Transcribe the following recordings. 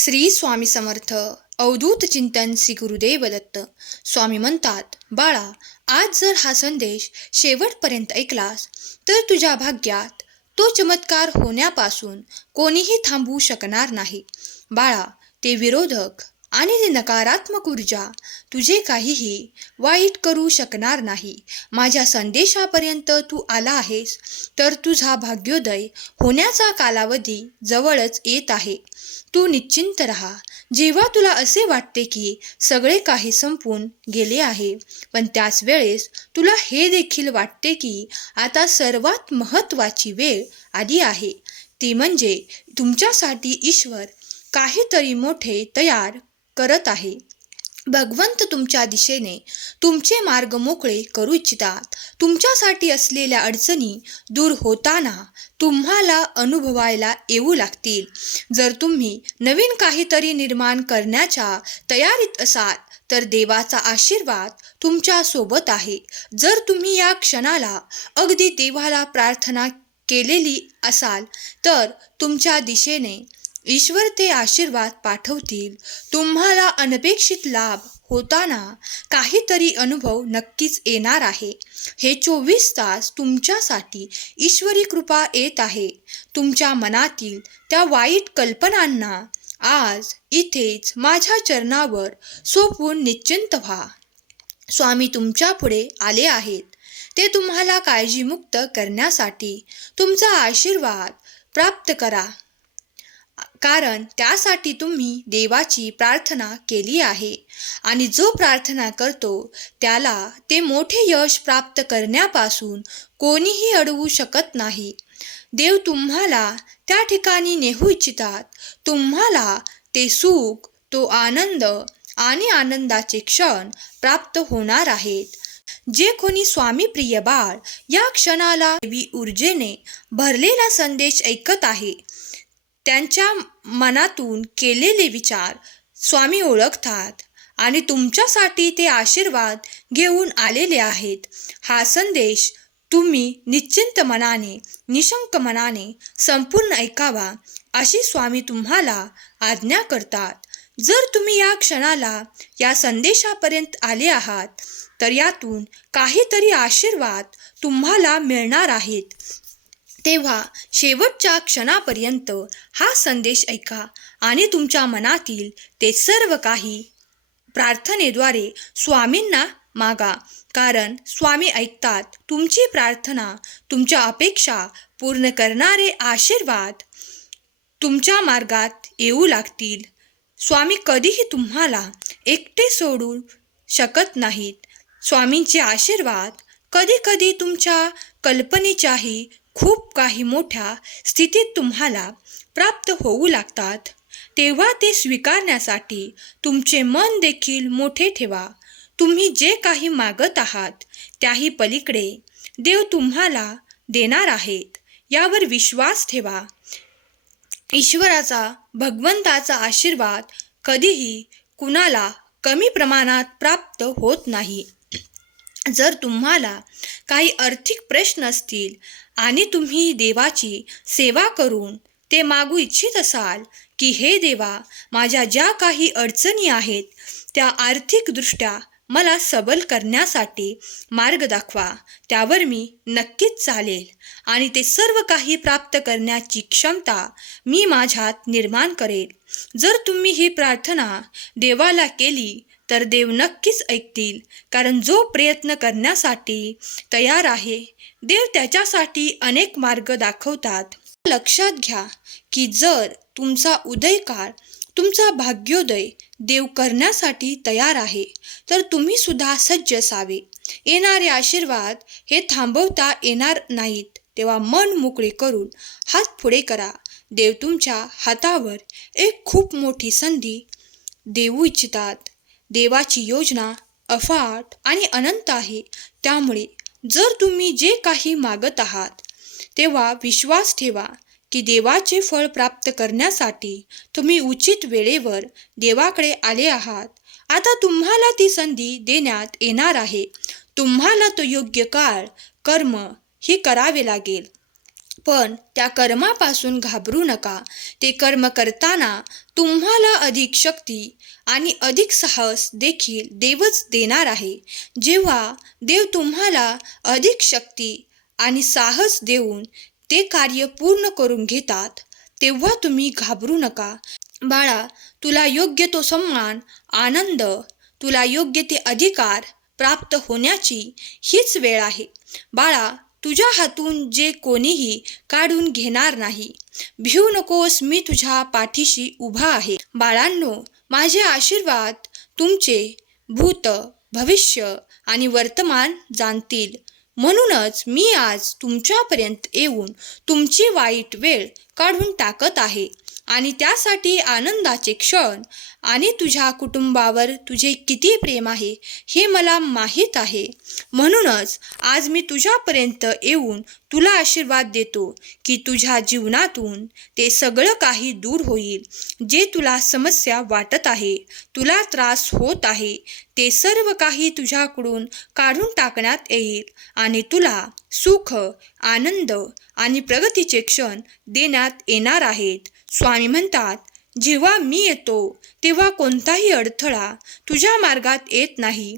श्री स्वामी समर्थ अवधूत चिंतन श्री गुरुदेव दत्त. स्वामी म्हणतात बाळा आज जर हा संदेश शेवटपर्यंत ऐकलास तर तुझ्या भाग्यात तो चमत्कार होण्यापासून कोणीही थांबवू शकणार नाही. बाळा ते विरोधक आणि ती नकारात्मक ऊर्जा तुझे काहीही वाईट करू शकणार नाही. माझ्या संदेशापर्यंत तू आला आहेस तर तुझा भाग्योदय होण्याचा कालावधी जवळच येत आहे. तू निश्चिंत राहा. जेव्हा तुला असे वाटते की सगळे काही संपून गेले आहे पण त्याच वेळेस तुला हे देखील वाटते की आता सर्वात महत्त्वाची वेळ आली आहे. ती म्हणजे तुमच्यासाठी ईश्वर काहीतरी मोठे तयार करत आहे. भगवंत तुमच्या दिशेने तुमचे मार्ग मोकळे करू इच्छितात. तुमच्यासाठी असलेल्या अडचणी दूर होताना तुम्हाला अनुभवायला येऊ लागतील. जर तुम्ही नवीन काहीतरी निर्माण करण्याच्या तयारीत असाल तर देवाचा आशीर्वाद तुमच्यासोबत आहे. जर तुम्ही या क्षणाला अगदी देवाला प्रार्थना केलेली असाल तर तुमच्या दिशेने ईश्वर ते आशीर्वाद पाठवतील. तुम्हाला अनपेक्षित लाभ होताना काहीतरी अनुभव नक्कीच येणार आहे. हे चोवीस तास तुमच्यासाठी ईश्वरी कृपा येत आहे. तुमच्या मनातील त्या वाईट कल्पनांना आज इथेच माझ्या चरणावर सोपवून निश्चिंत व्हा. स्वामी तुमच्यापुढे आले आहेत. ते तुम्हाला काळजीमुक्त करण्यासाठी तुमचा आशीर्वाद प्राप्त करा. कारण त्यासाठी तुम्ही देवाची प्रार्थना केली आहे. आणि जो प्रार्थना करतो त्याला ते मोठे यश प्राप्त करण्यापासून कोणीही अडवू शकत नाही. देव तुम्हाला त्या ठिकाणी नेहू इच्छितात. तुम्हाला ते सुख तो आनंद आणि आनंदाचे क्षण प्राप्त होणार आहेत. जे कोणी स्वामी प्रिय बाळ या क्षणाला देवी ऊर्जेने भरलेला संदेश ऐकत आहे त्यांच्या मनातून केलेले विचार स्वामी ओळखतात आणि तुमच्यासाठी ते आशीर्वाद घेऊन आलेले आहेत. हा संदेश तुम्ही निश्चिंत मनाने निशंक मनाने संपूर्ण ऐकावा अशी स्वामी तुम्हाला आज्ञा करतात. जर तुम्ही या क्षणाला या संदेशापर्यंत आले आहात तर यातून काहीतरी आशीर्वाद तुम्हाला मिळणार आहेत. तेव्हा शेवटच्या क्षणापर्यंत हा संदेश ऐका आणि तुमच्या मनातील ते सर्व काही प्रार्थनेद्वारे स्वामींना मागा. कारण स्वामी ऐकतात तुमची प्रार्थना तुमच्या अपेक्षा पूर्ण करणारे आशीर्वाद तुमच्या मार्गात येऊ लागतील. स्वामी कधीही तुम्हाला एकटे सोडू शकत नाहीत. स्वामींचे आशीर्वाद कधीकधी तुमच्या कल्पनेच्याही खूप काही मोठ्या स्थितीत तुम्हाला प्राप्त होऊ लागतात. तेव्हा ते स्वीकारण्यासाठी तुमचे मन देखील मोठे ठेवा. तुम्ही जे काही मागत आहात त्याही पलीकडे देव तुम्हाला देणार आहेत. यावर विश्वास ठेवा. ईश्वराचा भगवंताचा आशीर्वाद कधीही कुणाला कमी प्रमाणात प्राप्त होत नाही. जर तुम्हाला काही आर्थिक प्रश्न असतील आणि तुम्ही देवाची सेवा करून ते मागू इच्छित असाल की हे देवा माझ्या ज्या काही अडचणी आहेत त्या आर्थिकदृष्ट्या मला सबल करण्यासाठी मार्ग दाखवा. त्यावर मी नक्कीच चालेल आणि ते सर्व काही प्राप्त करण्याची क्षमता मी माझ्यात निर्माण करेल. जर तुम्ही ही प्रार्थना देवाला केली तर देव नक्कीच ऐकतील. कारण जो प्रयत्न करण्यासाठी तयार आहे देव त्याच्यासाठी अनेक मार्ग दाखवतात. लक्षात घ्या की जर तुमचा उदयकाळ तुमचा भाग्योदय देव करण्यासाठी तयार आहे तर तुम्ही सुद्धा सज्ज असावे. येणारे आशीर्वाद हे थांबवता येणार नाहीत. तेव्हा मन मोकळे करून हात पुढे करा. देव तुमच्या हातावर एक खूप मोठी संधी देऊ इच्छितात. देवाची योजना अफाट आणि अनंत आहे. त्यामुळे जर तुम्ही जे काही मागत आहात तेव्हा विश्वास ठेवा की देवाचे फळ प्राप्त करण्यासाठी तुम्ही उचित वेळेवर देवाकडे आले आहात. आता तुम्हाला ती संधी देण्यात येणार आहे. तुम्हाला तो योग्य काळ कर्म ही करावे लागेल. पण त्या कर्मापासून घाबरू नका. ते कर्म करताना तुम्हाला अधिक शक्ती आणि अधिक साहस देखील देवच देणार आहे. जेव्हा देव तुम्हाला अधिक शक्ती आणि साहस देऊन ते कार्य पूर्ण करून घेतात तेव्हा तुम्ही घाबरू नका. बाळा तुला योग्य तो सन्मान आनंद तुला योग्य ते अधिकार प्राप्त होण्याची हीच वेळ आहे. बाळा तुझ्या हातून जे कोणीही काढून घेणार नाही. भिऊ नकोस मी तुझ्या पाठीशी उभा आहे. बाळांनो माझे आशीर्वाद तुमचे भूत भविष्य आणि वर्तमान जाणतील. म्हणूनच मी आज तुमच्यापर्यंत येऊन तुमची वाईट वेळ काढून टाकत आहे. आणि त्यासाठी आनंदाचे क्षण. आणि तुझ्या कुटुंबावर तुझे किती प्रेम आहे हे मला माहीत आहे. म्हणूनच आज मी तुझ्यापर्यंत येऊन तुला आशीर्वाद देतो की तुझ्या जीवनातून ते सगळं काही दूर होईल. जे तुला समस्या वाटत आहे तुला त्रास होत आहे ते सर्व काही तुझ्याकडून काढून टाकण्यात येईल आणि तुला सुख आनंद आणि प्रगतीचे क्षण देण्यात येणार आहेत. स्वामी म्हणतात जेव्हा मी येतो तेव्हा कोणताही अडथळा तुझ्या मार्गात येत नाही.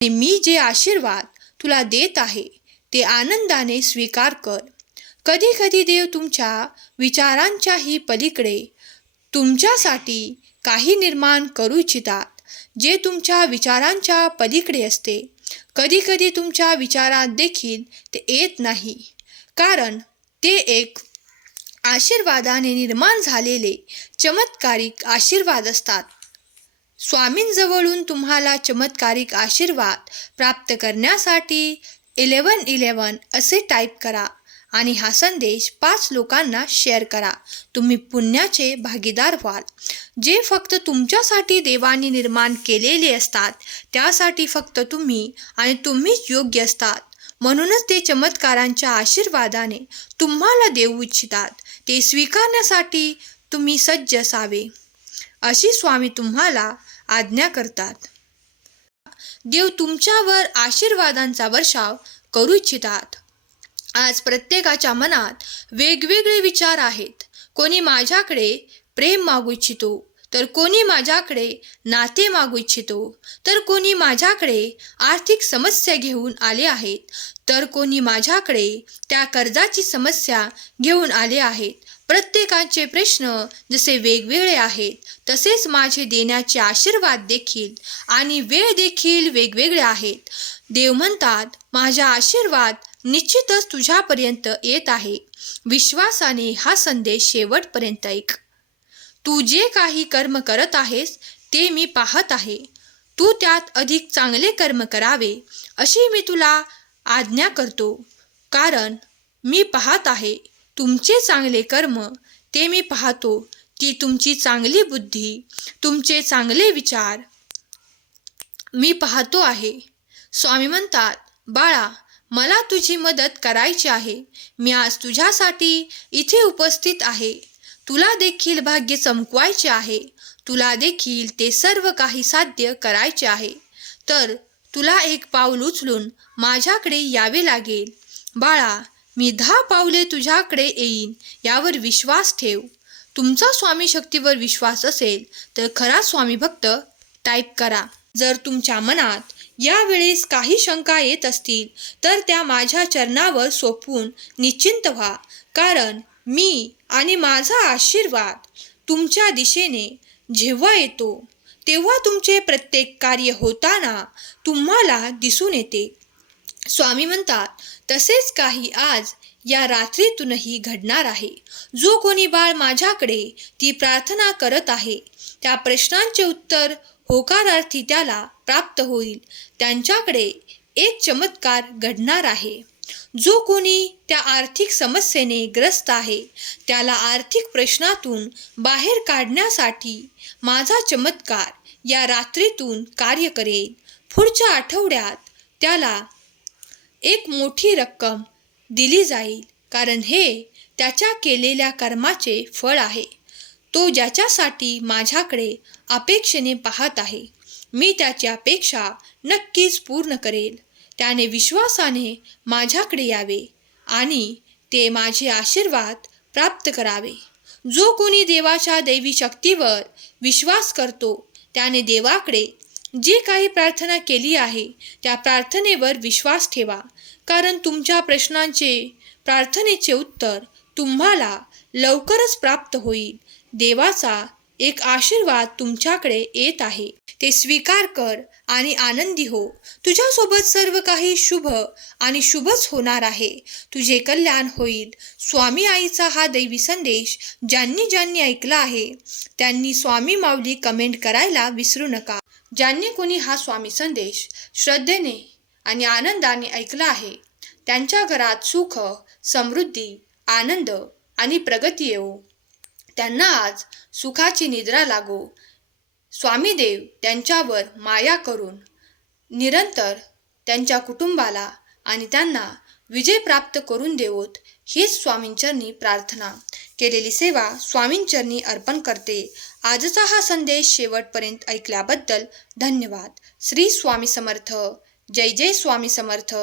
आणि मी जे आशीर्वाद तुला देत आहे ते आनंदाने स्वीकार कर. कधी कधी देव तुमच्या विचारांच्याही पलीकडे तुमच्यासाठी काही निर्माण करू इच्छितात जे तुमच्या विचारांच्या पलीकडे असते. कधीकधी तुमच्या विचारात देखील ते येत नाही. कारण ते एक आशीर्वादाने निर्माण झालेले चमत्कारिक आशीर्वाद असतात. स्वामींजवळून तुम्हाला चमत्कारिक आशीर्वाद प्राप्त करण्यासाठी इलेवन इलेवन असे टाईप करा आणि हा संदेश पाच लोकांना शेअर करा. तुम्ही पुण्याचे भागीदार व्हाल. जे फक्त तुमच्यासाठी देवाने निर्माण केलेले असतात त्यासाठी फक्त तुम्ही आणि तुम्हीच योग्य असतात. म्हणूनच ते चमत्कारांच्या आशीर्वादाने तुम्हाला देऊ इच्छितात. ते स्वीकारण्यासाठी तुम्ही सज्ज असावे. अशी स्वामी तुम्हाला आज्ञा करतात. देव तुमच्यावर आशीर्वादांचा वर्षाव करू इच्छितात. आज प्रत्येकाच्या मनात वेगवेगळे विचार आहेत. कोणी माझ्याकडे प्रेम मागू इच्छितो तर कोणी माझ्याकडे नाते मागू इच्छितो तर कोणी माझ्याकडे आर्थिक समस्या घेऊन आले आहेत तर कोणी माझ्याकडे त्या कर्जाची समस्या घेऊन आले आहेत. प्रत्येकाचे प्रश्न जसे वेगवेगळे आहेत तसेच माझे देण्याचे आशीर्वाद देखील आणि वेळ देखील वेगवेगळे आहेत. देव म्हणतात माझा आशीर्वाद निश्चितच तुझ्यापर्यंत येत आहे. विश्वासाने हा संदेश शेवटपर्यंत ऐक. तू जे काही कर्म करत आहेस ते मी पाहत आहे. तू त्यात अधिक चांगले कर्म करावे अशी मी तुला आज्ञा करतो. कारण मी पाहत आहे तुमचे चांगले कर्म ते मी पाहतो ती तुमची चांगली बुद्धी तुमचे चांगले विचार मी पाहतो आहे. स्वामी म्हणतात बाळा मला तुझी मदत करायची आहे. मी आज तुझ्यासाठी इथे उपस्थित आहे. तुला देखील भाग्य चमकवायचे आहे. तुला देखील ते सर्व काही साध्य करायचे आहे. तर तुला एक पाऊल उचलून माझ्याकडे यावे लागेल. बाळा मी दहा पावले तुझ्याकडे येईन यावर विश्वास ठेव. तुमचा स्वामी शक्तीवर विश्वास असेल तर खरा स्वामी भक्त टाईप करा. जर तुमच्या मनात यावेळेस काही शंका येत असतील तर त्या माझ्या चरणावर सोपवून निश्चिंत व्हा. कारण मी आणि माझा आशीर्वाद तुमच्या दिशेने जेव्हा येतो तेव्हा तुमचे प्रत्येक कार्य होताना तुम्हाला दिसून येते. स्वामी म्हणतात तसेच काही आज या रात्रीतूनही घडणार आहे. जो कोणी बाळ माझ्याकडे ती प्रार्थना करत आहे त्या प्रश्नांचे उत्तर होकारार्थी त्याला प्राप्त होईल. त्यांच्याकडे एक चमत्कार घडणार आहे. जो कोणी त्या आर्थिक समस्येने ग्रस्त आहे त्याला आर्थिक प्रश्नातून बाहेर काढण्यासाठी माझा चमत्कार या रात्रीतून कार्य करेल पुढच्या आठवड्यात त्याला एक मोठी रक्कम दिली जाईल कारण हे त्याच्या केलेल्या कर्माचे फळ आहे. तो ज्याच्यासाठी माझ्याकडे अपेक्षेने पाहत आहे मी त्याची अपेक्षा नक्कीच पूर्ण करेल. त्याने विश्वासाने माझ्याकडे यावे आणि ते माझे आशीर्वाद प्राप्त करावे. जो कोणी देवाच्या दैवी शक्तीवर विश्वास करतो त्याने देवाकडे जी काही प्रार्थना केली आहे त्या प्रार्थनेवर विश्वास ठेवा. कारण तुमच्या प्रश्नांचे प्रार्थनेचे उत्तर तुम्हाला लवकरच प्राप्त होईल. देवाचा एक आशीर्वाद तुमच्याकडे येत आहे. ते स्वीकार कर आणि आनंदी हो. तुझ्यासोबत सर्व काही शुभ आणि शुभच होणार आहे. तुझे कल्याण होईल. स्वामी आईचा हा दैवी संदेश ज्यांनी ज्यांनी ऐकला आहे त्यांनी स्वामी माऊली कमेंट करायला विसरू नका. ज्यांनी कोणी हा स्वामी संदेश श्रद्धेने आणि आनंदाने ऐकला आहे त्यांच्या घरात सुख समृद्धी आनंद आणि प्रगती येऊ त्यांना आज सुखाची निद्रा लागो. स्वामीदेव त्यांच्यावर माया करून निरंतर त्यांच्या कुटुंबाला आणि त्यांना विजय प्राप्त करून देवोत हीच स्वामींचरणी प्रार्थना. केलेली सेवा स्वामींचरणी अर्पण करते. आजचा हा संदेश शेवटपर्यंत ऐकल्याबद्दल धन्यवाद. श्री स्वामी समर्थ. जय जय स्वामी समर्थ.